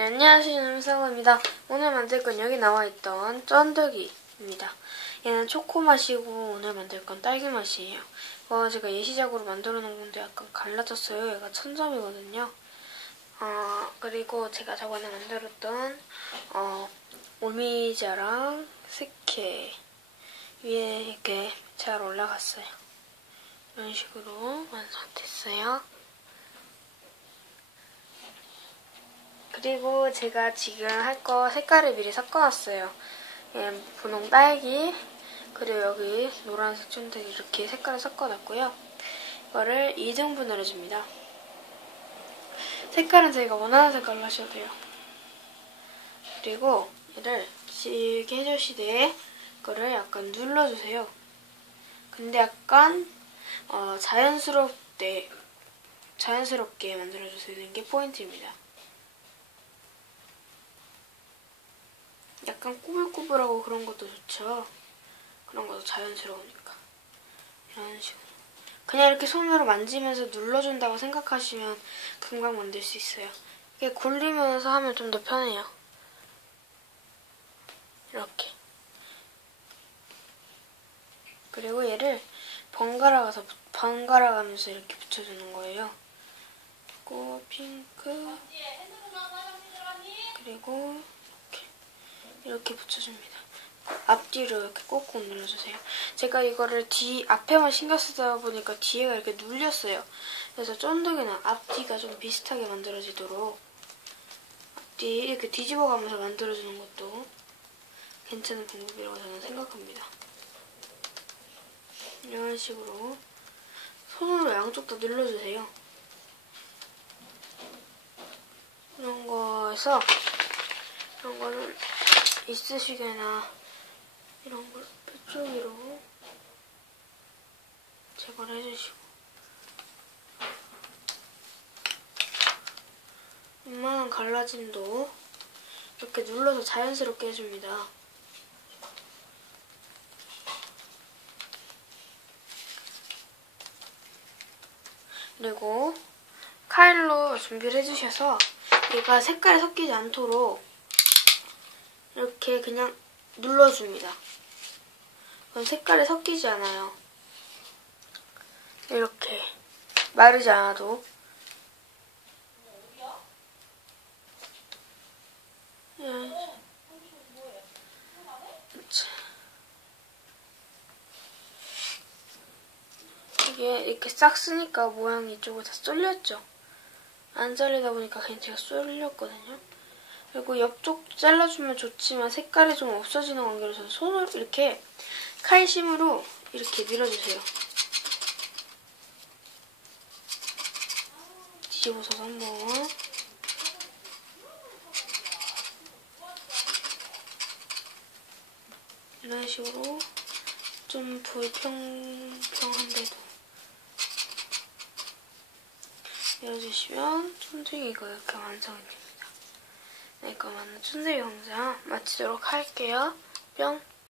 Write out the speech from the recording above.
네, 안녕하세요. 남성입니다. 오늘 만들 건 여기 나와 있던 쫀득이입니다. 얘는 초코 맛이고 오늘 만들 건 딸기 맛이에요. 어, 제가 예시작으로 만들어 놓은 건데 약간 갈라졌어요. 얘가 천점이거든요. 어, 그리고 제가 저번에 만들었던 어, 오미자랑 스케 위에 이렇게 잘 올라갔어요. 이런 식으로 완성됐어요. 그리고 제가 지금 할 거 색깔을 미리 섞어놨어요. 예, 분홍 딸기, 그리고 여기 노란색 쫀득이 이렇게 색깔을 섞어놨고요. 이거를 2등분을 해줍니다. 색깔은 저희가 원하는 색깔로 하셔도 돼요. 그리고 얘를 길게 해주시되 이거를 약간 눌러주세요. 근데 약간 어, 자연스럽게 자연스럽게 만들어주시는 게 포인트입니다. 약간 꾸불꾸불하고 그런 것도 좋죠. 그런 것도 자연스러우니까. 이런 식으로. 그냥 이렇게 손으로 만지면서 눌러준다고 생각하시면 금방 만들 수 있어요. 이게 굴리면서 하면 좀 더 편해요. 이렇게. 그리고 얘를 번갈아 가서 번갈아 가면서 이렇게 붙여주는 거예요. 그리고 핑크 그리고 이렇게 붙여줍니다. 앞뒤로 이렇게 꼭꼭 눌러주세요. 제가 이거를 뒤 앞에만 신경 쓰다 보니까 뒤에가 이렇게 눌렸어요. 그래서 쫀득이는 앞뒤가 좀 비슷하게 만들어지도록 앞뒤 이렇게 뒤집어가면서 만들어주는 것도 괜찮은 방법이라고 저는 생각합니다. 이런 식으로 손으로 양쪽 다 눌러주세요. 이런 거에서 이런 거는 이쑤시개나 이런 걸 뾰족이로 제거를 해주시고 웬만한 갈라짐도 이렇게 눌러서 자연스럽게 해줍니다. 그리고 칼로 준비를 해주셔서 얘가 색깔이 섞이지 않도록 이렇게 그냥 눌러줍니다. 그럼 색깔이 섞이지 않아요. 이렇게 마르지 않아도 예. 이게 이렇게 싹 쓰니까 모양이 이쪽으로 다 쏠렸죠. 안 잘리다 보니까 그냥 제가 쏠렸거든요. 그리고 옆쪽 잘라주면 좋지만 색깔이 좀 없어지는 관계로 저는 손으로 이렇게 칼심으로 이렇게 밀어주세요. 뒤집어서 한번 이런 식으로 좀 불평평한데도 열어주시면 쫀득이가 이렇게 완성이 됩니다. 네, 그러면 쫀득이 영상 마치도록 할게요. 뿅!